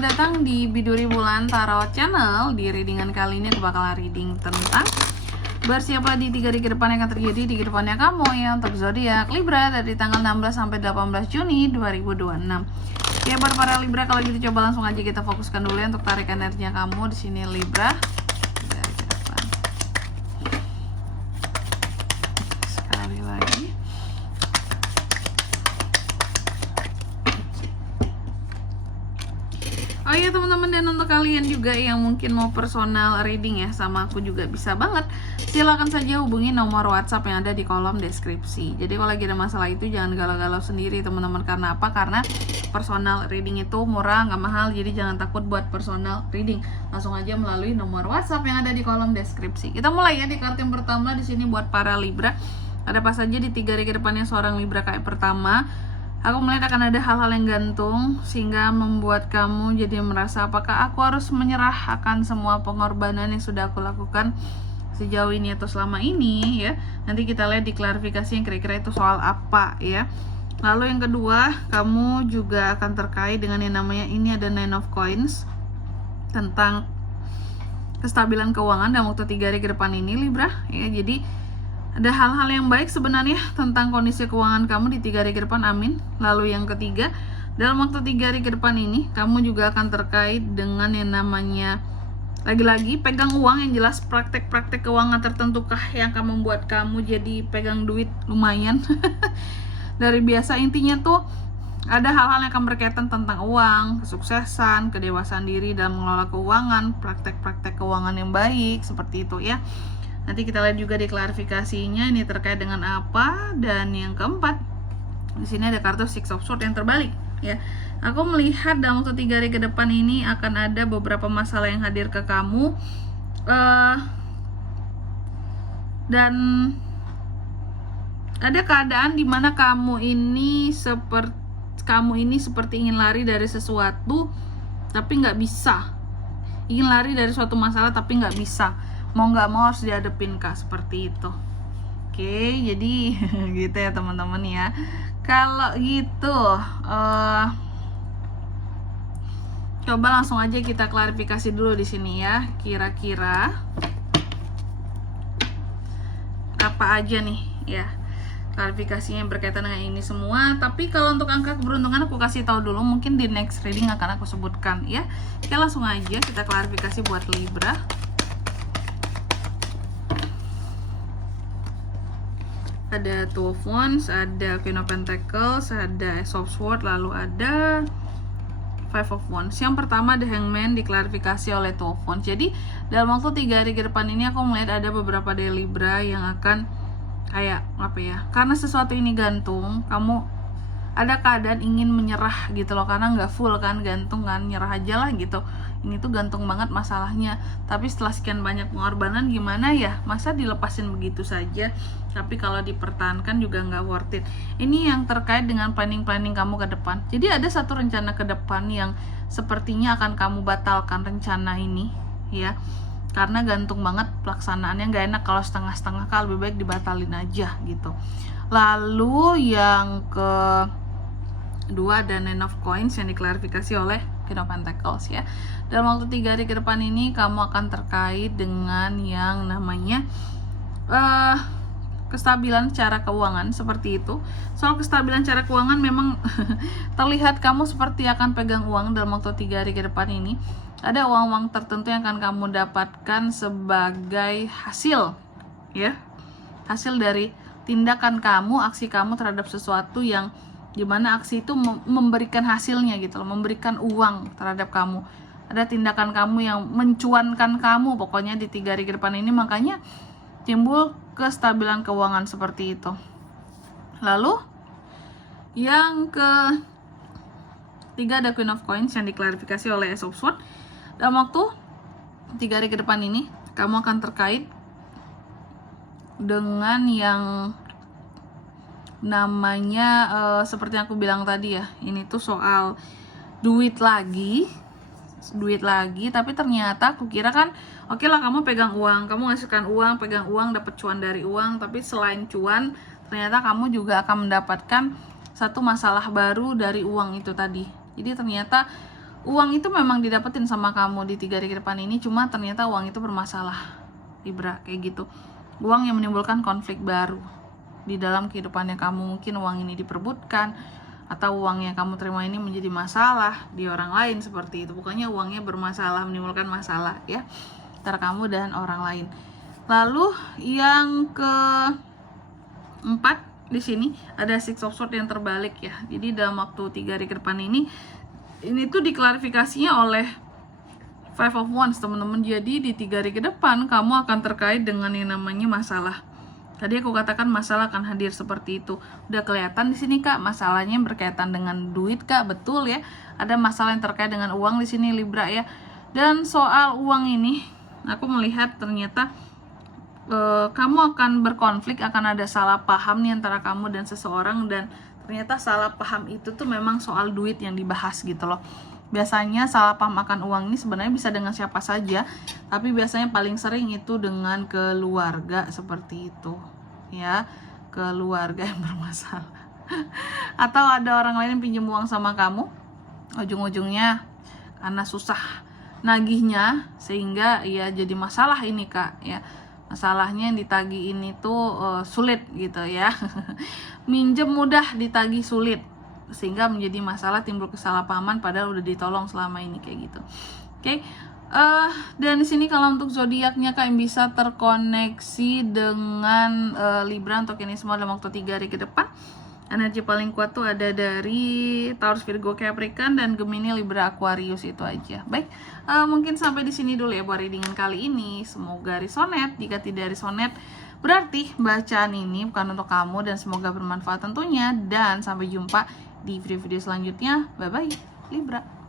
Selamat datang di Biduri Bulan Tarot Channel. Di readingan kali ini aku bakal reading tentang bersiaplah di 3 hari ke depan yang akan terjadi di kedepannya kamu ya untuk zodiak Libra dari tanggal 16 sampai 18 Juni 2026. Ya buat para Libra, kalau gitu coba langsung aja kita fokuskan dulu ya untuk tarik energinya kamu di sini Libra. Dari ke depan. Sekali lagi. Oh iya teman-teman, dan untuk kalian juga yang mungkin mau personal reading ya sama aku juga bisa banget. Silakan saja hubungi nomor WhatsApp yang ada di kolom deskripsi. Jadi kalau lagi ada masalah itu jangan galau-galau sendiri teman-teman. Karena apa? Karena personal reading itu murah, nggak mahal. Jadi jangan takut buat personal reading. Langsung aja melalui nomor WhatsApp yang ada di kolom deskripsi. Kita mulai ya di kartu yang pertama di sini buat para Libra. Ada apa saja di 3 hari ke depannya seorang Libra kayak pertama. Aku melihat akan ada hal-hal yang gantung sehingga membuat kamu jadi merasa apakah aku harus menyerah akan semua pengorbanan yang sudah aku lakukan sejauh ini atau selama ini ya. Nanti kita lihat di klarifikasi yang kira-kira itu soal apa ya. Lalu yang kedua, kamu juga akan terkait dengan yang namanya ini ada Nine of Coins tentang kestabilan keuangan dalam waktu 3 hari ke depan ini Libra ya. Jadi ada hal-hal yang baik sebenarnya tentang kondisi keuangan kamu di 3 hari ke depan, amin. Lalu yang ketiga, dalam waktu 3 hari ke depan ini kamu juga akan terkait dengan yang namanya lagi-lagi pegang uang, yang jelas praktek-praktek keuangan tertentukah yang akan membuat kamu jadi pegang duit lumayan dari biasa. Intinya tuh ada hal-hal yang akan berkaitan tentang uang, kesuksesan, kedewasaan diri dalam mengelola keuangan, praktek-praktek keuangan yang baik seperti itu ya. Nanti kita lihat juga di klarifikasinya ini terkait dengan apa. Dan yang keempat, di sini ada kartu Six of Swords yang terbalik ya. Aku melihat dalam waktu 3 hari ke depan ini akan ada beberapa masalah yang hadir ke kamu dan ada keadaan dimana kamu ini seperti ingin lari dari sesuatu tapi nggak bisa, ingin lari dari suatu masalah tapi nggak bisa, mau nggak mau harus dihadapin Kak, seperti itu. Oke, jadi gitu ya teman-teman ya. Kalau gitu coba langsung aja kita klarifikasi dulu di sini ya. Kira-kira apa aja nih ya klarifikasinya yang berkaitan dengan ini semua. Tapi kalau untuk angka keberuntungan aku kasih tahu dulu, mungkin di next reading akan aku sebutkan ya. Oke, langsung aja kita klarifikasi buat Libra. Ada Two of Wands, ada Queen of Pentacles, ada Ace of Swords, lalu ada Five of Wands. Yang pertama ada Hangman diklarifikasi oleh Two of Wands. Jadi dalam waktu 3 hari ke depan ini aku melihat ada beberapa dari Libra yang akan kayak apa ya, karena sesuatu ini gantung, kamu ada keadaan ingin menyerah gitu loh, karena nggak full kan, gantung kan, nyerah aja lah gitu. Ini tuh gantung banget masalahnya, tapi setelah sekian banyak pengorbanan gimana ya, masa dilepasin begitu saja. Tapi kalau dipertahankan juga nggak worth it. Ini yang terkait dengan planning kamu ke depan. Jadi ada satu rencana ke depan yang sepertinya akan kamu batalkan rencana ini ya, karena gantung banget pelaksanaannya, nggak enak kalau setengah-setengah, kalau lebih baik dibatalin aja gitu. Lalu yang kedua ada Nine of Coins yang diklarifikasi oleh Queen of Pentacles ya. Dalam waktu 3 hari ke depan ini kamu akan terkait dengan yang namanya kestabilan secara keuangan, seperti itu. Soal kestabilan secara keuangan memang terlihat kamu seperti akan pegang uang dalam waktu 3 hari ke depan ini. Ada uang-uang tertentu yang akan kamu dapatkan sebagai hasil ya, hasil dari tindakan kamu, aksi kamu terhadap sesuatu yang dimana aksi itu memberikan hasilnya gitu loh, memberikan uang terhadap kamu. Ada tindakan kamu yang mencuankan kamu pokoknya di 3 hari ke depan ini, makanya timbul kestabilan keuangan seperti itu. Lalu yang ketiga ada Queen of Coins yang diklarifikasi oleh Ace of Swords. Dalam waktu 3 hari ke depan ini kamu akan terkait dengan yang namanya seperti yang aku bilang tadi ya, ini tuh soal duit lagi, tapi ternyata aku kira kan oke lah kamu pegang uang, kamu menghasilkan uang, pegang uang, dapat cuan dari uang, tapi selain cuan ternyata kamu juga akan mendapatkan satu masalah baru dari uang itu tadi. Jadi ternyata uang itu memang didapetin sama kamu di 3 hari ke depan ini, cuma ternyata uang itu bermasalah, Libra, kayak gitu. Uang yang menimbulkan konflik baru di dalam kehidupannya kamu. Mungkin uang ini diperebutkan, atau uang yang kamu terima ini menjadi masalah di orang lain, seperti itu. Pokoknya uangnya bermasalah, menimbulkan masalah ya antara kamu dan orang lain. Lalu yang keempat di sini ada Six of Swords yang terbalik ya. Jadi dalam waktu 3 hari ke depan ini tuh diklarifikasinya oleh Five of Wands, teman-teman. Jadi di 3 hari ke depan kamu akan terkait dengan yang namanya masalah. Tadi aku katakan masalah akan hadir seperti itu. Udah kelihatan di sini Kak, masalahnya berkaitan dengan duit Kak, betul ya. Ada masalah yang terkait dengan uang di sini Libra ya. Dan soal uang ini, aku melihat ternyata kamu akan berkonflik, akan ada salah paham nih antara kamu dan seseorang, dan ternyata salah paham itu tuh memang soal duit yang dibahas gitu loh. Biasanya salah paham akan uang ini sebenarnya bisa dengan siapa saja, tapi biasanya paling sering itu dengan keluarga, seperti itu ya, keluarga yang bermasalah. Atau ada orang lain yang pinjam uang sama kamu, ujung-ujungnya karena susah nagihnya sehingga ya jadi masalah ini Kak ya. Masalahnya yang ditagih ini tuh sulit gitu ya. Minjem mudah, ditagih sulit, sehingga menjadi masalah, timbul kesalahpahaman padahal udah ditolong selama ini kayak gitu. Oke. Dan di sini kalau untuk zodiaknya Kak yang bisa terkoneksi dengan Libra untuk ini semua dalam waktu 3 hari ke depan, energi paling kuat tuh ada dari Taurus, Virgo, Capricorn, dan Gemini, Libra, Aquarius, itu aja. Baik, mungkin sampai di sini dulu ya buat readingan kali ini. Semoga resonate. Jika tidak resonate, berarti bacaan ini bukan untuk kamu, dan semoga bermanfaat tentunya. Dan sampai jumpa di video-video selanjutnya. Bye-bye, Libra.